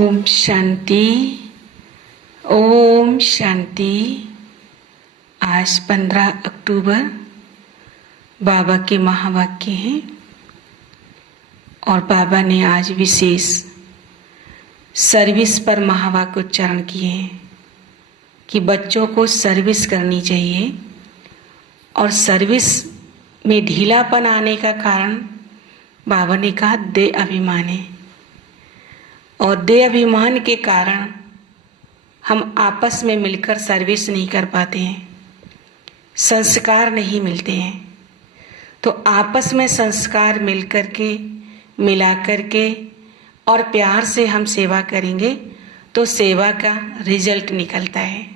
ओम शांति, ओम शांति। आज 15 अक्टूबर बाबा के महावाक्य हैं और बाबा ने आज विशेष सर्विस पर महावाक्य उच्चारण किए हैं कि बच्चों को सर्विस करनी चाहिए और सर्विस में ढीलापन आने का कारण बाबा ने कहा देह अभिमान है और देह अभिमान के कारण हम आपस में मिलकर सर्विस नहीं कर पाते हैं, संस्कार नहीं मिलते हैं। तो आपस में संस्कार मिला करके और प्यार से हम सेवा करेंगे तो सेवा का रिजल्ट निकलता है।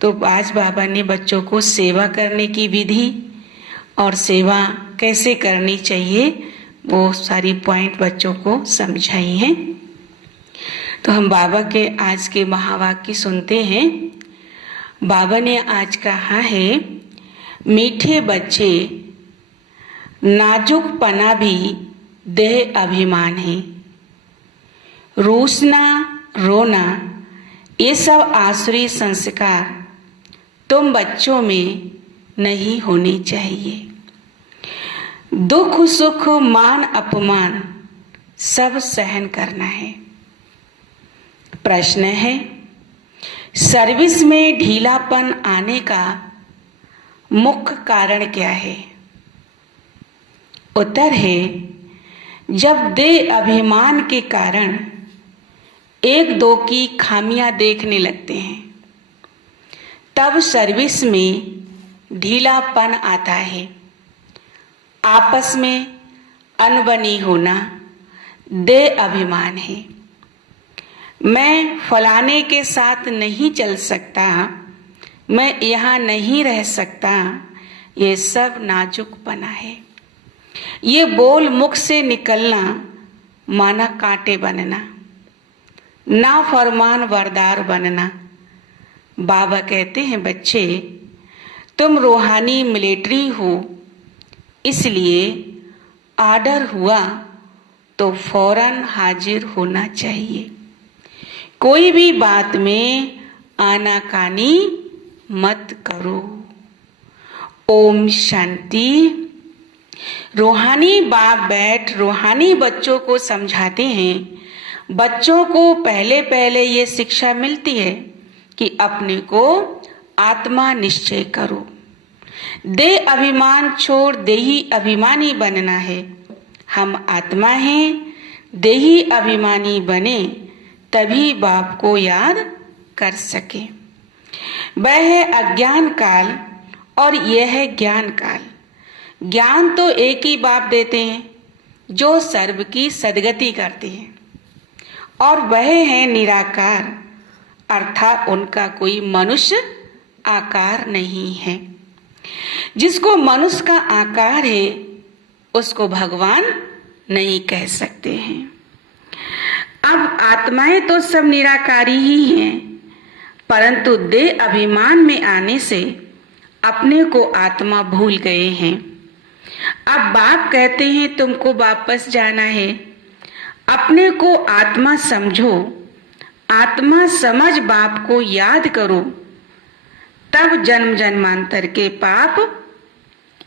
तो आज बाबा ने बच्चों को सेवा करने की विधि और सेवा कैसे करनी चाहिए वो सारी पॉइंट बच्चों को समझाई हैं। तो हम बाबा के आज के महावाक्य सुनते हैं। बाबा ने आज कहा है, मीठे बच्चे नाजुक पना भी देह अभिमान है। रूसना रोना ये सब आसुरी संस्कार तुम बच्चों में नहीं होने चाहिए। दुख सुख मान अपमान सब सहन करना है। प्रश्न है, सर्विस में ढीलापन आने का मुख्य कारण क्या है? उत्तर है, जब देह अभिमान के कारण एक दो की खामियां देखने लगते हैं तब सर्विस में ढीलापन आता है। आपस में अनबनी होना देह अभिमान है। मैं फलाने के साथ नहीं चल सकता, मैं यहाँ नहीं रह सकता, ये सब नाजुकपना है। ये बोल मुख से निकलना माना कांटे बनना, ना फरमान वरदार बनना। बाबा कहते हैं, बच्चे तुम रूहानी मिलिट्री हो, इसलिए आर्डर हुआ तो फौरन हाजिर होना चाहिए। कोई भी बात में आनाकानी मत करो। ओम शांति। रूहानी बाप बैठ रूहानी बच्चों को समझाते हैं। बच्चों को पहले ये शिक्षा मिलती है कि अपने को आत्मा निश्चय करो। देह अभिमान छोड़ देही अभिमानी बनना है। हम आत्मा हैं, देही अभिमानी बने तभी बाप को याद कर सके। वह है अज्ञान काल और यह है ज्ञान काल। ज्ञान तो एक ही बाप देते हैं जो सर्व की सदगति करते हैं और वह है निराकार, अर्थात उनका कोई मनुष्य आकार नहीं है। जिसको मनुष्य का आकार है उसको भगवान नहीं कह सकते हैं। अब आत्माएं तो सब निराकारी ही हैं, परंतु देह अभिमान में आने से अपने को आत्मा भूल गए हैं। अब बाप कहते हैं तुमको वापस जाना है, अपने को आत्मा समझो, आत्मा समझ बाप को याद करो, तब जन्म जन्मांतर के पाप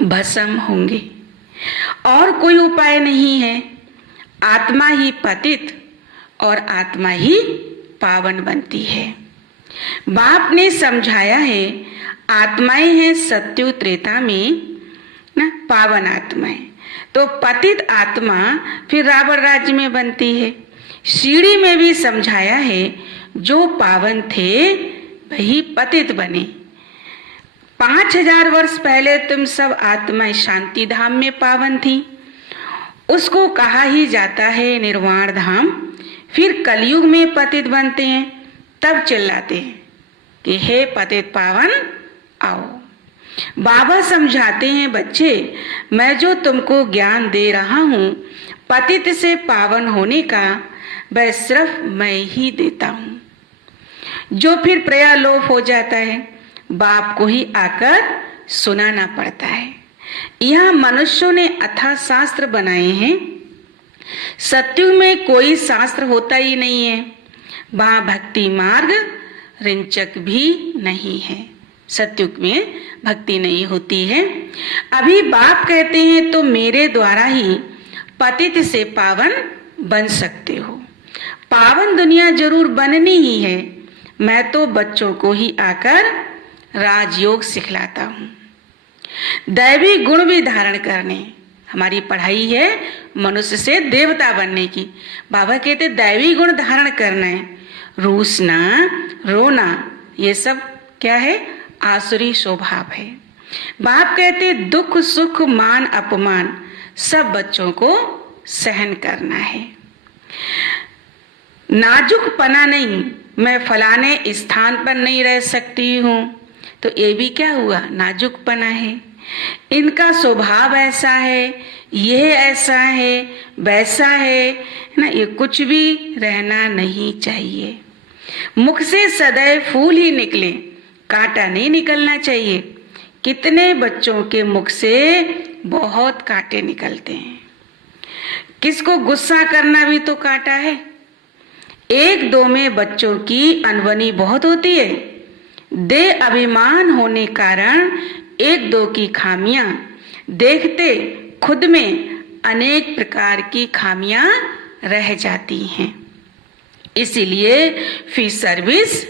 भस्म होंगे। और कोई उपाय नहीं है। आत्मा ही पतित और आत्मा ही पावन बनती है। बाप ने समझाया है, आत्माएं हैं सत्युग त्रेता में ना पावन आत्माएं, तो पतित आत्मा फिर रावण राज्य में बनती है। सीढ़ी में भी समझाया है, जो पावन थे वही पतित बने। 5000 वर्ष पहले तुम सब आत्माएं शांति धाम में पावन थी, उसको कहा ही जाता है निर्वाण धाम। फिर कलयुग में पतित बनते हैं, तब चिल्लाते हैं कि हे पतित पावन आओ। बाबा समझाते हैं, बच्चे मैं जो तुमको ज्ञान दे रहा हूँ पतित से पावन होने का, वह सिर्फ मैं ही देता हूँ। जो फिर प्रयालोप हो जाता है बाप को ही आकर सुनाना पड़ता है। यह मनुष्यों ने अथाह शास्त्र बनाए हैं। सत्युग में कोई शास्त्र होता ही नहीं है। वहाँ भक्ति मार्ग रिंचक भी नहीं है। सतयुग में भक्ति नहीं होती है। अभी बाप कहते हैं तो मेरे द्वारा ही पतित से पावन बन सकते हो। पावन दुनिया जरूर बननी ही है। मैं तो बच्चों को ही आकर राजयोग सिखलाता हूँ। दैवी गुण भी धारण करने, हमारी पढ़ाई है मनुष्य से देवता बनने की। बाबा कहते दैवी गुण धारण करना है। रूसना, रोना, ये सब क्या है? आसुरी स्वभाव है। बाप कहते दुख सुख मान अपमान सब बच्चों को सहन करना है। नाजुकपना नहीं, मैं फलाने स्थान पर नहीं रह सकती हूँ, तो ये भी क्या हुआ? नाजुकपना है। इनका स्वभाव ऐसा है, यह ऐसा है, वैसा है ना, ये कुछ भी रहना नहीं चाहिए। मुख से सदैव फूल ही निकले, कांटा नहीं निकलना चाहिए। कितने बच्चों के मुख से बहुत कांटे निकलते हैं। किसको गुस्सा करना भी तो कांटा है। एक दो में बच्चों की अनबनी बहुत होती है। देह अभिमान होने कारण एक दो की खामियां देखते खुद में अनेक प्रकार की खामियां रह जाती हैं। इसीलिए फिर सर्विस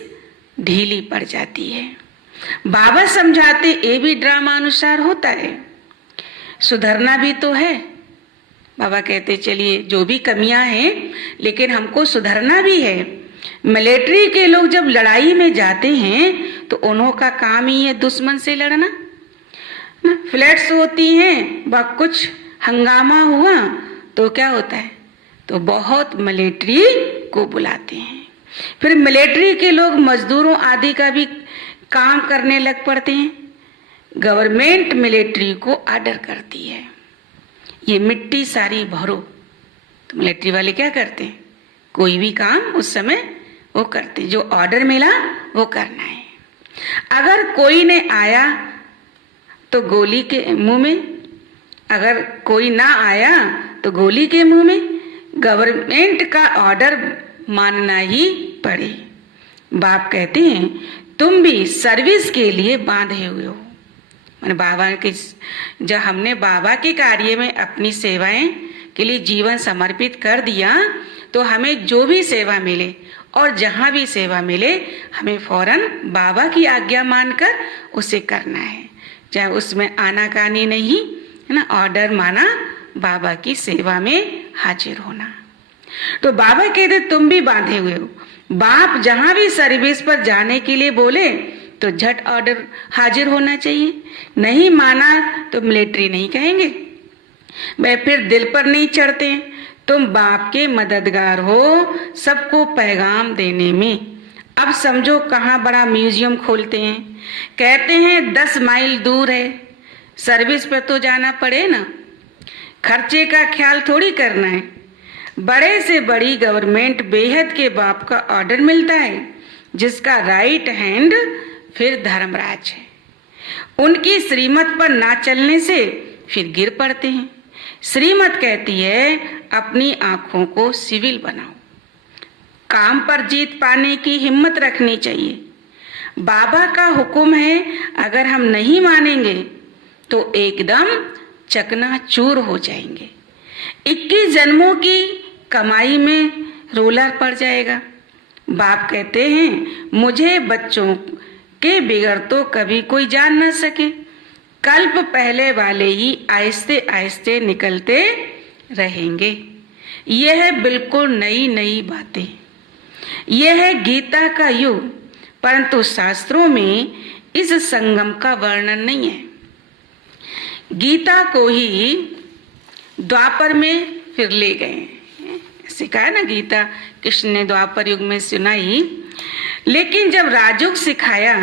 ढीली पड़ जाती है। बाबा समझाते ये भी ड्रामा अनुसार होता है, सुधरना भी तो है। बाबा कहते चलिए जो भी कमियां हैं लेकिन हमको सुधरना भी है। मिलिट्री के लोग जब लड़ाई में जाते हैं तो उन्हों का काम ही है दुश्मन से लड़ना ना। फ्लैट्स होती हैं, वह कुछ हंगामा हुआ तो क्या होता है, तो बहुत मिलिट्री को बुलाते हैं। फिर मिलिट्री के लोग मजदूरों आदि का भी काम करने लग पड़ते हैं। गवर्नमेंट मिलिट्री को ऑर्डर करती है, ये मिट्टी सारी भरो। तो मिलिट्री वाले क्या करते हैं, कोई भी काम उस समय वो करते, जो ऑर्डर मिला वो करना है। अगर कोई ने आया तो गोली के मुंह में, अगर कोई ना आया तो गोली के मुंह में। गवर्नमेंट का ऑर्डर मानना ही पड़े। बाप कहते हैं तुम भी सर्विस के लिए बांधे हुए हो। मैंने बाबा के, जब हमने बाबा के कार्य में अपनी सेवाएं के लिए जीवन समर्पित कर दिया तो हमें जो भी सेवा मिले और जहां भी सेवा मिले हमें फौरन बाबा की आज्ञा मानकर उसे करना है। चाहे उसमें आनाकानी नहीं है ना, ऑर्डर माना, बाबा की सेवा में हाजिर होना। तो बाबा कहते तुम भी बांधे हुए हो। बाप जहां भी सर्विस पर जाने के लिए बोले तो झट ऑर्डर हाजिर होना चाहिए। नहीं माना तो मिलिट्री नहीं कहेंगे, वे फिर दिल पर नहीं चढ़ते। तुम बाप के मददगार हो सबको पैगाम देने में। अब समझो कहाँ बड़ा म्यूजियम खोलते हैं, कहते हैं 10 माइल दूर है, सर्विस पर तो जाना पड़े ना, खर्चे का ख्याल थोड़ी करना है। बड़े से बड़ी गवर्नमेंट बेहद के बाप का ऑर्डर मिलता है, जिसका राइट हैंड फिर धर्मराज है। उनकी श्रीमत पर ना चलने से फिर गिर पड़ते हैं। श्रीमत कहती है अपनी आंखों को सिविल बनाओ, काम पर जीत पाने की हिम्मत रखनी चाहिए। बाबा का हुक्म है, अगर हम नहीं मानेंगे तो एकदम चकनाचूर हो जाएंगे। 21 जन्मों की कमाई में रोलर पड़ जाएगा। बाप कहते हैं मुझे बच्चों के बिगड़ तो कभी कोई जान न सके, कल्प पहले वाले ही आहिस्ते आहिस्ते निकलते रहेंगे। यह है बिल्कुल नई नई बातें। यह है गीता का युग, परंतु शास्त्रों में इस संगम का वर्णन नहीं है। गीता को ही द्वापर में फिर ले गए, ऐसे कहा ना, गीता कृष्ण ने द्वापर युग में सुनाई, लेकिन जब राजयोग सिखाया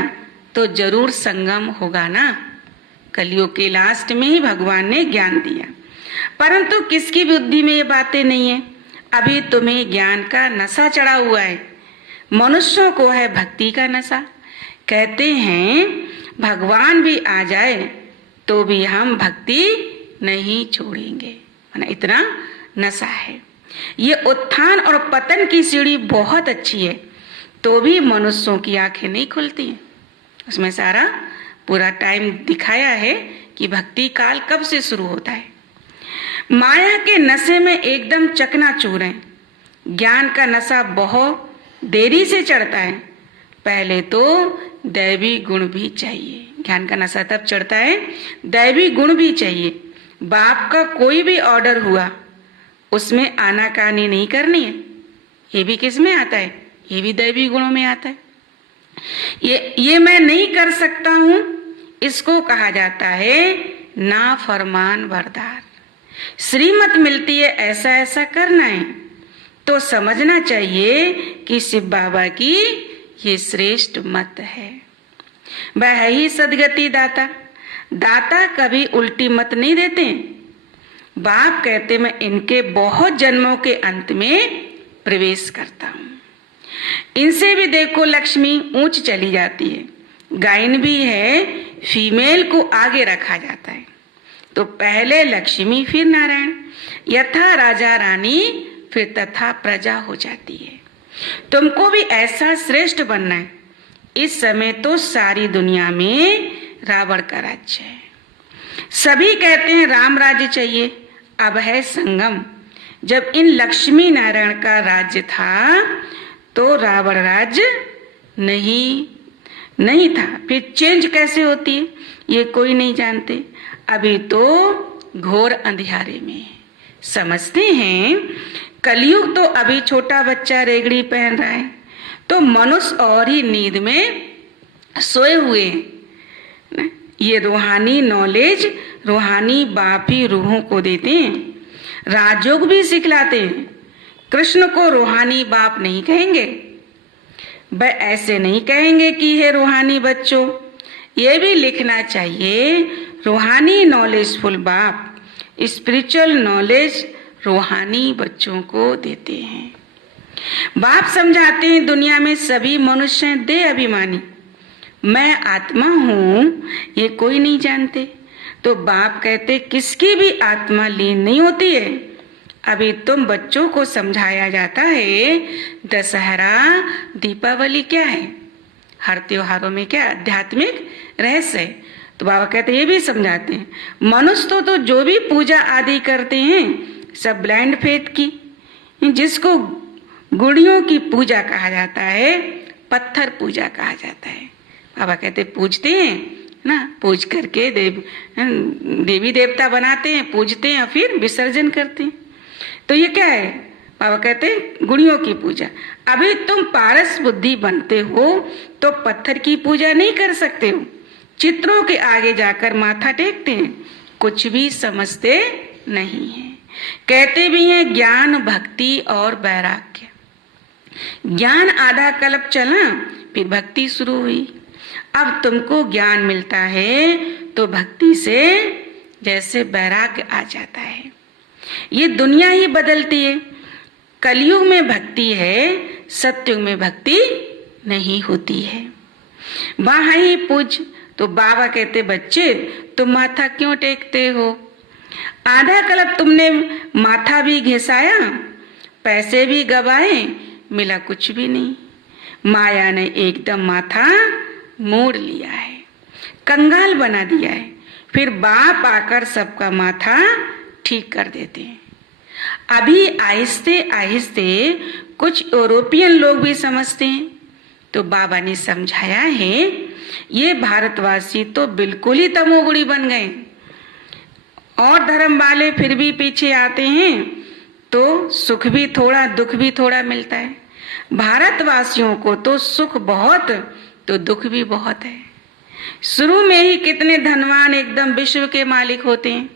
तो जरूर संगम होगा ना। कलयुग के लास्ट में ही भगवान ने ज्ञान दिया, परंतु किसकी बुद्धि में ये बातें नहीं है। अभी तुम्हें ज्ञान का नशा चढ़ा हुआ है, मनुष्यों को है भक्ति का नशा। कहते हैं भगवान भी आ जाए तो भी हम भक्ति नहीं छोड़ेंगे, इतना नशा है। ये उत्थान और पतन की सीढ़ी बहुत अच्छी है, तो भी मनुष्यों की आंखें नहीं खुलती हैं। उसमें सारा पूरा टाइम दिखाया है कि भक्ति काल कब से शुरू होता है। माया के नशे में एकदम चकनाचूर है। ज्ञान का नशा बहुत देरी से चढ़ता है। पहले तो दैवी गुण भी चाहिए। ज्ञान का नशा तब चढ़ता है, दैवी गुण भी चाहिए। बाप का कोई भी ऑर्डर हुआ, उसमें आनाकानी नहीं करनी है। ये भी किस में आता है? ये भी दैवी गुणों में आता है। ये मैं नहीं कर सकता हूं, इसको कहा जाता है ना फरमान बरदार। श्रीमत मिलती है ऐसा ऐसा करना है, तो समझना चाहिए कि शिव बाबा की ये श्रेष्ठ मत है। वह है ही सदगति दाता। दाता कभी उल्टी मत नहीं देते। बाप कहते मैं इनके बहुत जन्मों के अंत में प्रवेश करता हूं। इनसे भी देखो लक्ष्मी ऊंच चली जाती है। गायन भी है, फीमेल को आगे रखा जाता है। तो पहले लक्ष्मी फिर नारायण, यथा राजा रानी फिर तथा प्रजा हो जाती है। तुमको भी ऐसा श्रेष्ठ बनना है। इस समय तो सारी दुनिया में रावण का राज्य है। सभी कहते हैं राम राज्य चाहिए। अब है संगम। जब इन लक्ष्मी नारायण का राज्य था तो रावण राज्य नहीं था। फिर चेंज कैसे होती है ये कोई नहीं जानते। अभी तो घोर अंधियारे में समझते हैं। कलयुग तो अभी छोटा बच्चा रेगड़ी पहन रहा है, तो मनुष्य और ही नींद में सोए हुए हैं। ये रूहानी नॉलेज रूहानी बाप ही रूहों को देते हैं। राजयोग भी सिखलाते हैं। कृष्ण को रूहानी बाप नहीं कहेंगे। वह ऐसे नहीं कहेंगे कि हे रूहानी बच्चों। ये भी लिखना चाहिए रूहानी नॉलेजफुल बाप स्पिरिचुअल नॉलेज रूहानी बच्चों को देते हैं। बाप समझाते हैं दुनिया में सभी मनुष्य हैं देह अभिमानी। मैं आत्मा हूं ये कोई नहीं जानते। तो बाप कहते किसकी भी आत्मा लीन नहीं होती है। अभी तुम बच्चों को समझाया जाता है दशहरा दीपावली क्या है, हर त्योहारों में क्या आध्यात्मिक रहस्य है। तो बाबा कहते ये भी समझाते हैं मनुष्य तो जो भी पूजा आदि करते हैं सब ब्लाइंड फेथ की, जिसको गुड़ियों की पूजा कहा जाता है, पत्थर पूजा कहा जाता है। बाबा कहते पूजते हैं ना, पूज करके देवी देवता बनाते हैं, पूजते हैं, फिर विसर्जन करते हैं। तो ये क्या है? बाबा कहते हैं गुड़ियों की पूजा। अभी तुम पारस बुद्धि बनते हो तो पत्थर की पूजा नहीं कर सकते हो। चित्रों के आगे जाकर माथा टेकते हैं, कुछ भी समझते नहीं है। कहते भी हैं ज्ञान भक्ति और वैराग्य। ज्ञान आधा कल्प चला, फिर भक्ति शुरू हुई। अब तुमको ज्ञान मिलता है तो भक्ति से जैसे वैराग्य आ जाता है। ये दुनिया ही बदलती है। कलयुग में भक्ति है, सतयुग में भक्ति नहीं होती है। वहां ही पूज। तो बाबा कहते बच्चे तुम माथा क्यों टेकते हो? आधा कल्प तुमने माथा भी घिसाया, पैसे भी गवाए, मिला कुछ भी नहीं। माया ने एकदम माथा मोड़ लिया है, कंगाल बना दिया है। फिर बाप आकर सबका माथा ठीक कर देते हैं। अभी आहिस्ते आहिस्ते कुछ यूरोपियन लोग भी समझते हैं। तो बाबा ने समझाया है ये भारतवासी तो बिल्कुल ही तमोगुणी बन गए, और धर्म वाले फिर भी पीछे आते हैं तो सुख भी थोड़ा दुख भी थोड़ा मिलता है। भारतवासियों को तो सुख बहुत तो दुख भी बहुत है। शुरू में ही कितने धनवान एकदम विश्व के मालिक होते हैं,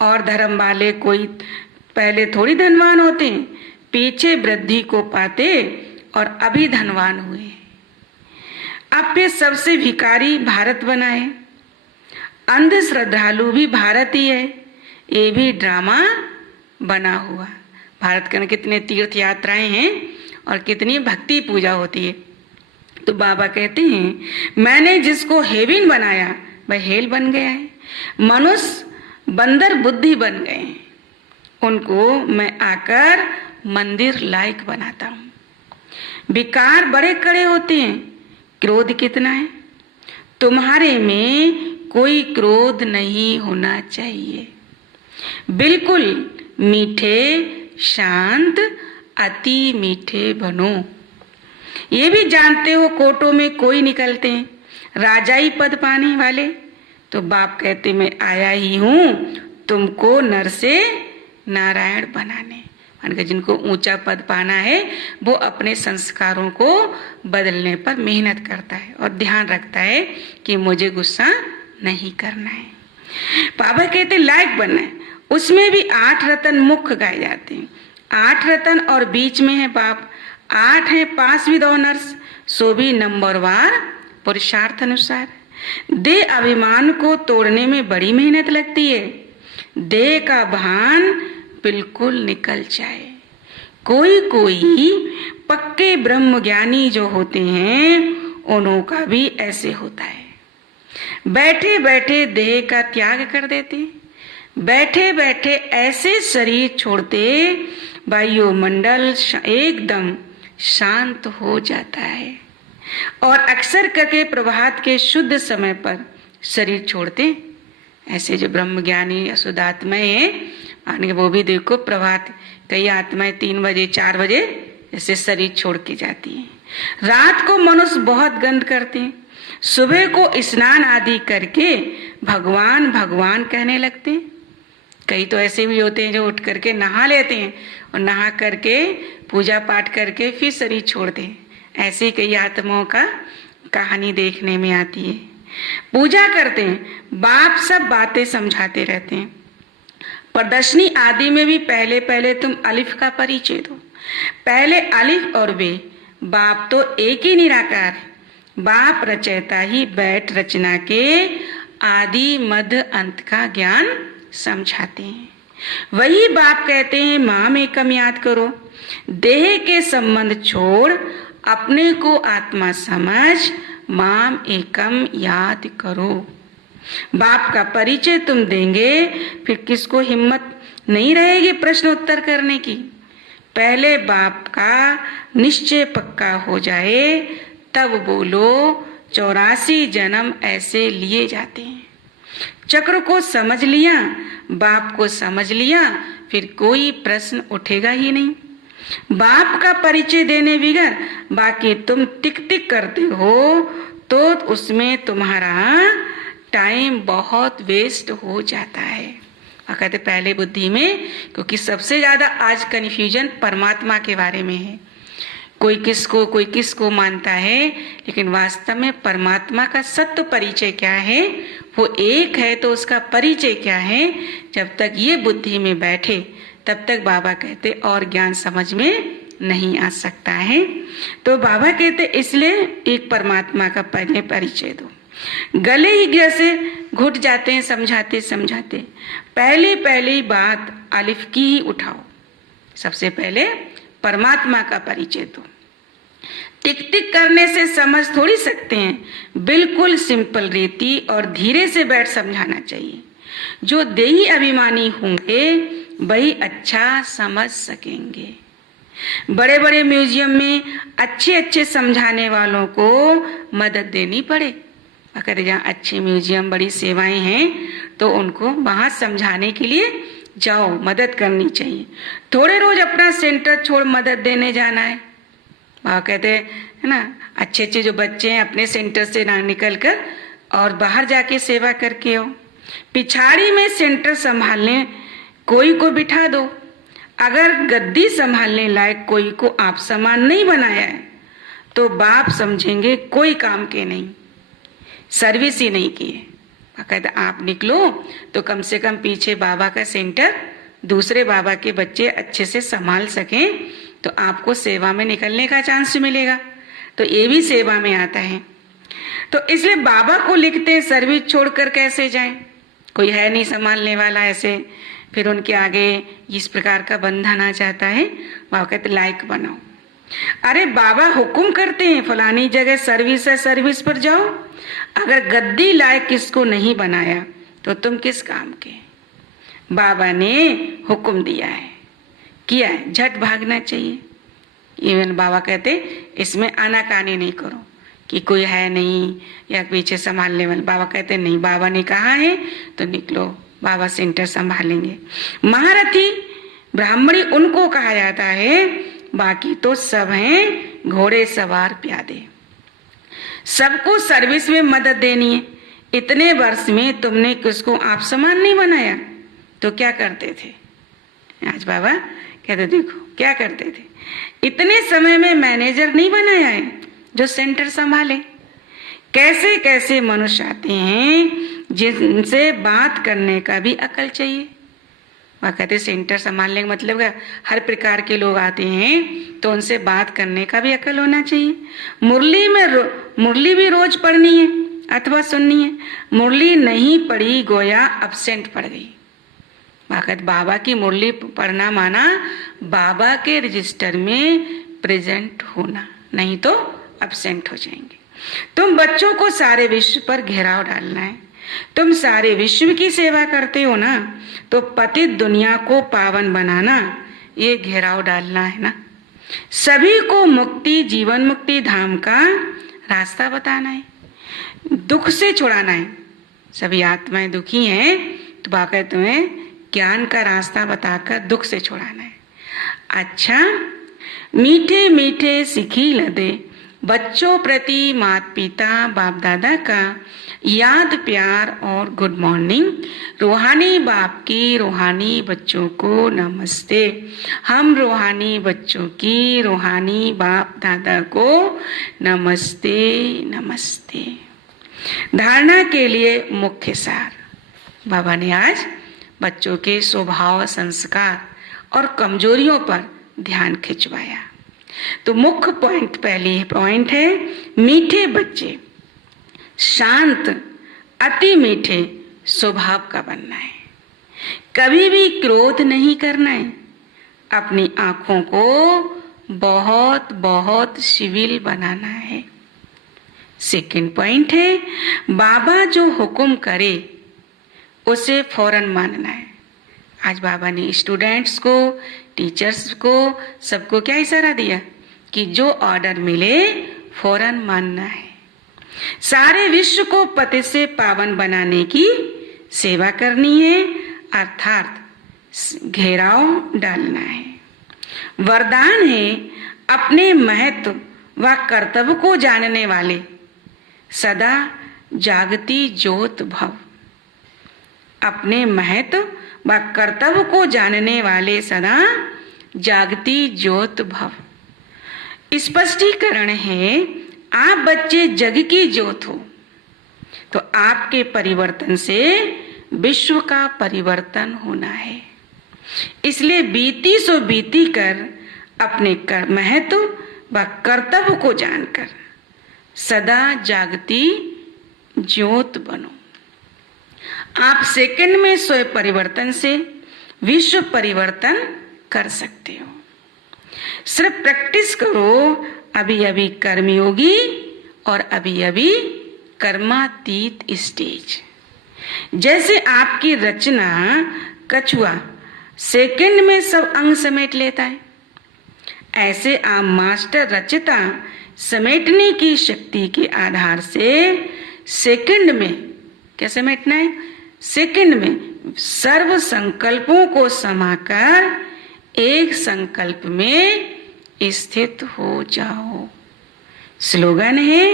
और धर्म वाले कोई पहले थोड़ी धनवान होते हैं, पीछे वृद्धि को पाते और अभी धनवान हुए। अब फिर सबसे भिखारी भारत बना है। अंध श्रद्धालु भी भारत ही है। ये भी ड्रामा बना हुआ। भारत के कितने तीर्थ यात्राएं हैं और कितनी भक्ति पूजा होती है। तो बाबा कहते हैं मैंने जिसको हेवन बनाया वह हेल बन गया है। मनुष्य बंदर बुद्धि बन गए हैं। उनको मैं आकर मंदिर लायक बनाता हूँ। विकार बड़े कड़े होते हैं, क्रोध कितना है? तुम्हारे में कोई क्रोध नहीं होना चाहिए। बिल्कुल मीठे, शांत, अति मीठे बनो। ये भी जानते हो कोर्टों में कोई निकलते हैं राजाई पद पाने वाले, तो बाप कहते मैं आया ही हूं तुमको नर से नारायण बनाने। जिनको ऊंचा पद पाना है वो अपने संस्कारों को बदलने पर मेहनत करता है और ध्यान रखता है कि मुझे गुस्सा नहीं करना है। बाबा कहते लायक बनना है। उसमें भी 8 रतन मुख्य गाए जाते हैं। 8 रतन और बीच में है बाप। 8 है 5 विद ऑनर्स, सो भी नंबरवार पुरुषार्थ अनुसार। देह अभिमान को तोड़ने में बड़ी मेहनत लगती है। देह का भान बिल्कुल निकल जाए। कोई कोई पक्के ब्रह्म ज्ञानी जो होते हैं उन्हों का भी ऐसे होता है। बैठे बैठे देह का त्याग कर देते, बैठे बैठे ऐसे शरीर छोड़ते वायुमंडल एकदम शांत हो जाता है। और अक्सर करके प्रभात के शुद्ध समय पर शरीर छोड़ते। ऐसे जो ब्रह्म ज्ञानी असुदात्माएं हैं वो भी देखो प्रभात, कई आत्माएं 3 बजे 4 बजे ऐसे शरीर छोड़ के जाती हैं। रात को मनुष्य बहुत गंध करते हैं, सुबह को स्नान आदि करके भगवान भगवान कहने लगते हैं। कई तो ऐसे भी होते हैं जो उठ करके नहा लेते हैं और नहा करके पूजा पाठ करके फिर शरीर छोड़ते हैं। ऐसे कई आत्माओं का कहानी देखने में आती है। पूजा करते हैं, बाप सब बातें समझाते रहते हैं। प्रदर्शनी आदि में भी पहले पहले तुम अलिफ का परिचय दो। पहले अलिफ और बे, बाप तो एक ही निराकार है। बाप रचयिता ही बैठ रचना के आदि मध्य अंत का ज्ञान समझाते हैं। वही बाप कहते हैं माम एकम याद करो। देह के संबंध छोड़ अपने को आत्मा समझ माम एकम याद करो। बाप का परिचय तुम देंगे फिर किसको हिम्मत नहीं रहेगी प्रश्न उत्तर करने की। पहले बाप का निश्चय पक्का हो जाए तब बोलो। 84 जन्म ऐसे लिए जाते हैं। चक्र को समझ लिया, बाप को समझ लिया, फिर कोई प्रश्न उठेगा ही नहीं। बाप का परिचय देने बिगर बाकी तुम टिक टिक करते हो तो उसमें तुम्हारा टाइम बहुत वेस्ट हो जाता है। और कहते पहले बुद्धि में, क्योंकि सबसे ज्यादा आज कन्फ्यूजन परमात्मा के बारे में है। कोई किसको मानता है, लेकिन वास्तव में परमात्मा का सत्य परिचय क्या है, वो एक है तो उसका परिचय क्या है। जब तक ये बुद्धि में बैठे तब तक बाबा कहते और ज्ञान समझ में नहीं आ सकता है। तो बाबा कहते इसलिए एक परमात्मा का पहले परिचय दो। गले ही जैसे घुट जाते हैं समझाते समझाते। पहली बात अलिफ की ही उठाओ। सबसे पहले परमात्मा का परिचय दो। टिक टिक करने से समझ थोड़ी सकते हैं, बिल्कुल सिंपल रीति और धीरे से बैठ समझाना चाहिए। जो देही अभिमानी होंगे वही अच्छा समझ सकेंगे। बड़े बड़े म्यूजियम में अच्छे समझाने वालों को मदद देनी पड़े। अगर जहाँ अच्छे म्यूजियम बड़ी सेवाएं हैं तो उनको वहां समझाने के लिए जाओ, मदद करनी चाहिए। थोड़े रोज अपना सेंटर छोड़ मदद देने जाना है। वहाँ कहते है ना, अच्छे जो बच्चे हैं अपने सेंटर से ना निकल कर और बाहर जाके सेवा करके आओ। पिछाड़ी में सेंटर संभालने कोई को बिठा दो। अगर गद्दी संभालने लायक कोई को आप समान नहीं बनाया है तो बाप समझेंगे कोई काम के नहीं, सर्विस ही नहीं की है। कहते आप निकलो तो कम से कम पीछे बाबा का सेंटर दूसरे बाबा के बच्चे अच्छे से संभाल सकें तो आपको सेवा में निकलने का चांस मिलेगा। तो ये भी सेवा में आता है। तो इसलिए बाबा को लिखते हैं सर्विस छोड़कर कैसे जाएं, कोई है नहीं संभालने वाला, ऐसे फिर उनके आगे इस प्रकार का बंधन आ जाता है। बाबा कहते लायक बनाओ। अरे बाबा हुक्म करते हैं फलानी जगह सर्विस है, सर्विस पर जाओ। अगर गद्दी लायक किसको नहीं बनाया तो तुम किस काम के। बाबा ने हुक्म दिया है, किया है, झट भागना चाहिए। इवन बाबा कहते इसमें आनाकानी नहीं करो कि कोई है नहीं या पीछे संभालने वाले। बाबा कहते नहीं, बाबा ने कहा है तो निकलो, बाबा सेंटर संभालेंगे। महारथी ब्राह्मणी उनको कहा जाता है, बाकी तो सब हैं घोड़े सवार प्यादे। सबको सर्विस में मदद देनी है। इतने वर्ष में तुमने किसको आप समान नहीं बनाया तो क्या करते थे? आज बाबा कहते देखो क्या करते थे। इतने समय में मैनेजर नहीं बनाया है जो सेंटर संभाले। कैसे कैसे मनुष्य आते हैं जिनसे बात करने का भी अकल चाहिए। वह कहते सेंटर संभालने का मतलब है हर प्रकार के लोग आते हैं तो उनसे बात करने का भी अकल होना चाहिए। मुरली भी रोज पढ़नी है अथवा सुननी है। मुरली नहीं पढ़ी गोया अब्सेंट पड़ गई। वक्त बाबा की मुरली पढ़ना माना बाबा के रजिस्टर में प्रेजेंट होना, नहीं तो अब्सेंट हो जाएंगे। तुम बच्चों को सारे विश्व पर घेराव डालना है। तुम सारे विश्व की सेवा करते हो ना, तो पतित दुनिया को पावन बनाना, ये घेराव डालना है ना। सभी को मुक्ति, जीवन मुक्ति धाम का रास्ता बताना है, दुख से छुड़ाना है। सभी आत्माएं दुखी हैं तो बाकी तुम्हें ज्ञान का रास्ता बताकर दुख से छुड़ाना है। अच्छा, मीठे मीठे सिखी लदे बच्चों प्रति माता पिता बाप दादा का याद प्यार और गुड मॉर्निंग। रूहानी बाप की रूहानी बच्चों को नमस्ते। हम रूहानी बच्चों की रूहानी बाप दादा को नमस्ते नमस्ते। धारणा के लिए मुख्य सार बाबा ने आज बच्चों के स्वभाव, संस्कार और कमजोरियों पर ध्यान खिंचवाया। तो मुख्य पॉइंट, पहली पॉइंट है मीठे बच्चे, शांत, अति मीठे स्वभाव का बनना है। कभी भी क्रोध नहीं करना है। अपनी आंखों को बहुत बहुत सिविल बनाना है। सेकंड पॉइंट है बाबा जो हुक्म करे उसे फौरन मानना है। आज बाबा ने स्टूडेंट्स को, टीचर्स को, सबको क्या इशारा दिया कि जो ऑर्डर मिले फौरन मानना है। सारे विश्व को पति से पावन बनाने की सेवा करनी है, अर्थात घेराव डालना है। वरदान है अपने महत्व व कर्तव्य को जानने वाले सदा जागती ज्योत भव। अपने महत्व व कर्तव्य को जानने वाले सदा जागती ज्योत भव। स्पष्टीकरण है आप बच्चे जग की ज्योत हो, तो आपके परिवर्तन से विश्व का परिवर्तन होना है। इसलिए बीती सो बीती कर अपने महत्व व कर्तव्य को जानकर सदा जागती ज्योत बनो। आप सेकंड में स्वयं परिवर्तन से विश्व परिवर्तन कर सकते हो। सिर्फ प्रैक्टिस करो। अभी अभी कर्मयोगी और अभी अभी कर्मातीत स्टेज। जैसे आपकी रचना कछुआ सेकंड में सब अंग समेट लेता है, ऐसे आप मास्टर रचता समेटने की शक्ति के आधार से सेकंड में क्या समेटना है? सेकंड में सर्व संकल्पों को समाकर एक संकल्प में स्थित हो जाओ। स्लोगन है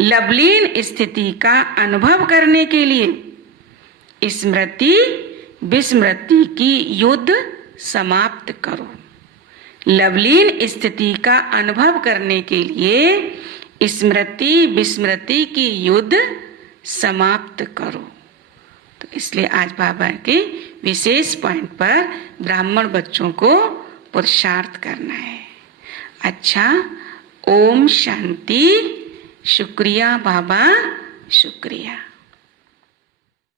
लवलीन स्थिति का अनुभव करने के लिए स्मृति विस्मृति की युद्ध समाप्त करो। लवलीन स्थिति का अनुभव करने के लिए स्मृति विस्मृति की युद्ध समाप्त करो। तो इसलिए आज बाबा के विशेष पॉइंट पर ब्राह्मण बच्चों को पुरुषार्थ करना है। अच्छा, ओम शांति। शुक्रिया बाबा, शुक्रिया।